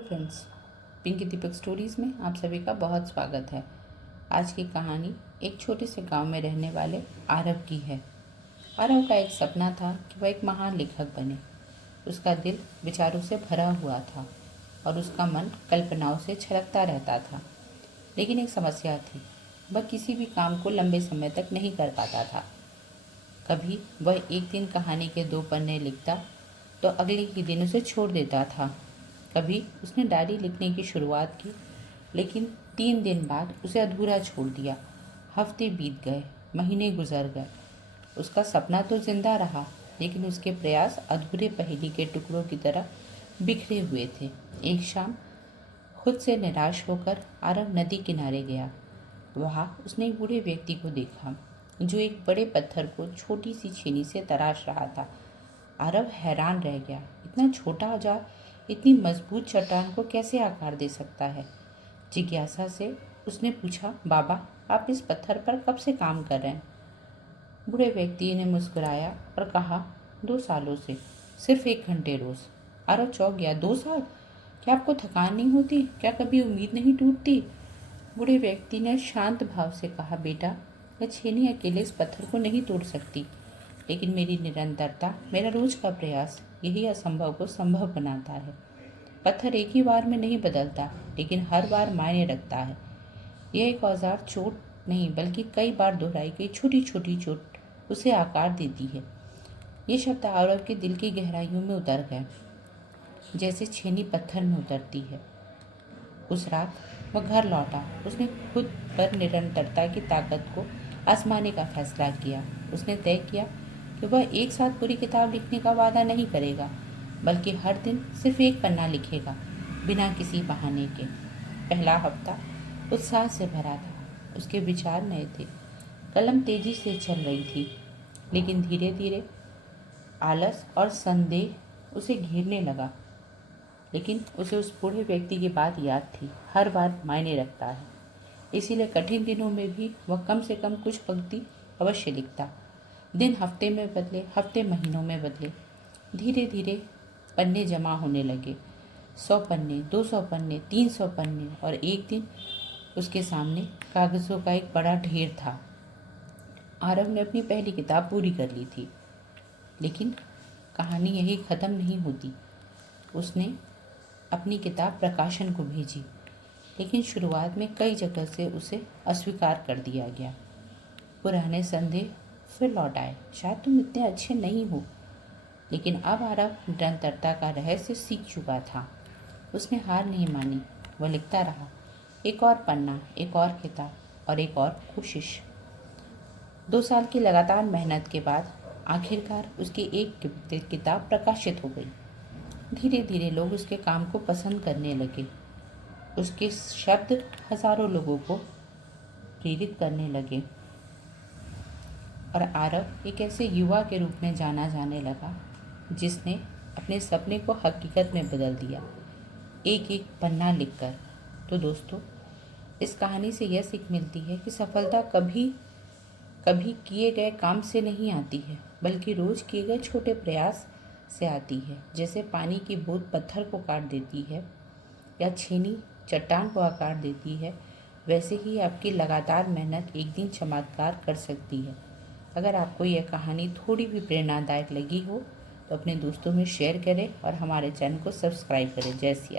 Hello friends, Pinky दीपक stories में आप सभी का बहुत स्वागत है। आज की कहानी एक छोटे से गांव में रहने वाले आरव की है। आरव का एक सपना था कि वह एक महान लेखक बने। उसका दिल विचारों से भरा हुआ था और उसका मन कल्पनाओं से छलकता रहता था। लेकिन एक समस्या थी, वह किसी भी काम को लंबे समय तक नहीं कर पाता था। कभी वह एक दिन कहानी के 2 पन्ने लिखता तो अगले ही दिन उसे छोड़ देता था। कभी उसने डायरी लिखने की शुरुआत की, लेकिन 3 दिन बाद उसे अधूरा छोड़ दिया। हफ्ते बीत गए, महीने गुजर गए। उसका सपना तो जिंदा रहा, लेकिन उसके प्रयास अधूरे पहेली के टुकड़ों की तरह बिखरे हुए थे। एक शाम खुद से निराश होकर आरव नदी किनारे गया। वहाँ उसने एक बूढ़े व्यक्ति को देखा जो एक बड़े पत्थर को छोटी सी छेनी से तराश रहा था। आरव हैरान रह गया, इतना छोटा औजार इतनी मजबूत चट्टान को कैसे आकार दे सकता है। जिज्ञासा से उसने पूछा, बाबा, आप इस पत्थर पर कब से काम कर रहे हैं? बूढ़े व्यक्ति ने मुस्कुराया और कहा, 2 सालों से, सिर्फ 1 घंटे रोज। आरव चौंक गया, 2 साल? क्या आपको थकान नहीं होती? क्या कभी उम्मीद नहीं टूटती? बूढ़े व्यक्ति ने शांत भाव से कहा, बेटा, यह छेनी अकेले इस पत्थर को नहीं तोड़ सकती, लेकिन मेरी निरंतरता, मेरा रोज का प्रयास, यही असंभव को संभव बनाता है। पत्थर एक ही बार में नहीं बदलता, लेकिन हर बार मायने रखता है। यह एक औजार चोट नहीं, बल्कि कई बार दोहराई गई छोटी छोटी चोट उसे आकार देती है। ये शब्द आरव के दिल की गहराइयों में उतर गए, जैसे छेनी पत्थर में उतरती है। उस रात वह घर लौटा। उसने खुद पर निरंतरता की ताकत को आजमाने का फैसला किया। उसने तय किया कि वह एक साथ पूरी किताब लिखने का वादा नहीं करेगा, बल्कि हर दिन सिर्फ 1 पन्ना लिखेगा, बिना किसी बहाने के। पहला हफ्ता उत्साह से भरा था। उसके विचार नए थे, कलम तेजी से चल रही थी, लेकिन धीरे धीरे आलस और संदेह उसे घेरने लगा। लेकिन उसे उस बूढ़े व्यक्ति की बात याद थी, हर बार मायने रखता है। इसीलिए कठिन दिनों में भी वह कम से कम कुछ पंक्ति अवश्य लिखता। दिन हफ्ते में बदले, हफ्ते महीनों में बदले। धीरे धीरे पन्ने जमा होने लगे। 100 पन्ने, 200 पन्ने, 300 पन्ने, और एक दिन उसके सामने कागजों का एक बड़ा ढेर था। आरव ने अपनी पहली किताब पूरी कर ली थी, लेकिन कहानी यही खत्म नहीं होती। उसने अपनी किताब प्रकाशन को भेजी, लेकिन शुरुआत में कई जगह से उसे अस्वीकार कर दिया गया। पुराने संदेह फिर लौट आए, शायद तुम इतने अच्छे नहीं हो। लेकिन अब आरव निरंतरता का रहस्य सीख चुका था। उसने हार नहीं मानी। वह लिखता रहा, एक और पन्ना, एक और किताब और एक और कोशिश। 2 साल की लगातार मेहनत के बाद आखिरकार उसकी एक किताब प्रकाशित हो गई। धीरे धीरे लोग उसके काम को पसंद करने लगे। उसके शब्द हजारों लोगों को प्रेरित करने लगे और आरव एक ऐसे युवा के रूप में जाना जाने लगा जिसने अपने सपने को हकीकत में बदल दिया, एक एक पन्ना लिखकर। तो दोस्तों, इस कहानी से यह सीख मिलती है कि सफलता कभी कभी किए गए काम से नहीं आती है, बल्कि रोज किए गए छोटे प्रयास से आती है। जैसे पानी की बूंद पत्थर को काट देती है या छेनी चट्टान को आकार देती है, वैसे ही आपकी लगातार मेहनत एक दिन चमत्कार कर सकती है। अगर आपको यह कहानी थोड़ी भी प्रेरणादायक लगी हो तो अपने दोस्तों में शेयर करें और हमारे चैनल को सब्सक्राइब करें। जय सिया।